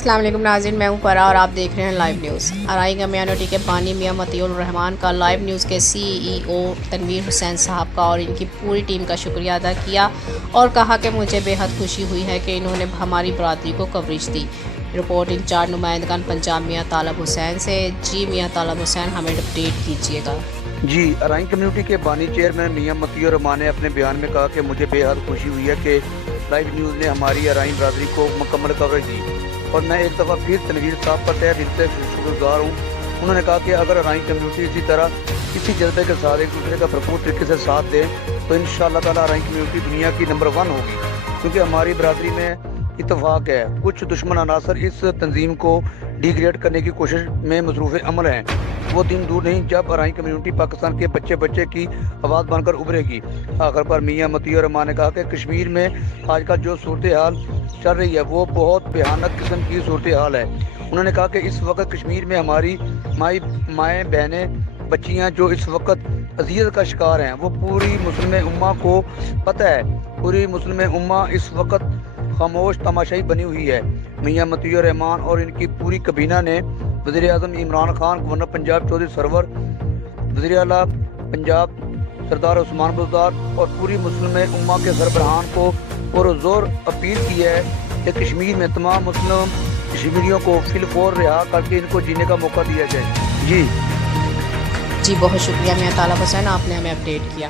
अस्सलाम वालेकुम नाज़रीन, मैं हूं परा और आप देख रहे हैं लाइव न्यूज़। अराई कम्युनिटी के बानी मियां मतीउर रहमान का लाइव न्यूज़ के CEO तनवीर हुसैन साहब का और इनकी पूरी टीम का शुक्रिया अदा किया और कहा कि मुझे बेहद खुशी हुई है कि इन्होंने हमारी बरादरी को कवरेज दी। रिपोर्ट इंचार्ज नुमाइंदगान पंजाब मियां तालब हुसैन से। जी मियां तालब हुसैन, हमें अपडेट कीजिएगा। जी, अराई कम्युनिटी के बानी चेयरमैन मियां मतीउर रहमान ने अपने बयान में कहा कि मुझे बेहद खुशी हुई है कि लाइव न्यूज़ ने हमारी अराई बरादरी को मुकम्मल कवरेज दी और मैं एक दफ़ा फिर तनवीर साहब का तहे दिल से शुक्रगुजार हूँ। उन्होंने कहा कि अगर अराई कम्युनिटी इसी तरह इसी जज्बे के साथ एक दूसरे का भरपूर तरीके से साथ दें तो इंशाअल्लाह ताला अराई कम्युनिटी दुनिया की नंबर 1 होगी, क्योंकि हमारी बरादरी में इत्तफाक है। कुछ दुश्मन अनासर इस तंजीम को डिग्रेड करने की कोशिश में मसरूफ़ अमल हैं। वो दिन दूर नहीं जब अराई कम्युनिटी पाकिस्तान के बच्चे बच्चे की आवाज़ बनकर उभरेगी। आखिर पर मियां मतीउर रहमान ने कहा कि कश्मीर में आजकल जो सूरत हाल चल रही है वो बहुत भयानक किस्म की सूरत हाल है। उन्होंने कहा कि इस वक्त कश्मीर में हमारी माएँ बहनें बच्चियाँ जो इस वक्त अजियत का शिकार हैं, वो पूरी मुस्लिम उम्मा को पता है। पूरी मुस्लिम उम्मा इस वक्त खामोश तमाशाई बनी हुई है। मियां मतीउर रहमान और इनकी पूरी कबीना ने वज़ीर-ए-आज़म इमरान खान, गवर्नर पंजाब चौधरी सरवर, वज़ीर आला पंजाब सरदार उस्मान बुज़दार और पूरी मुस्लिम उम्मा के सरबराहान को पुरज़ोर अपील की है कि कश्मीर में तमाम मुस्लिम कश्मीरियों को फिलफौर रिहा करके इनको जीने का मौका दिया जाए। जी, बहुत शुक्रिया मियां तालब हुसैन, आपने हमें अपडेट किया।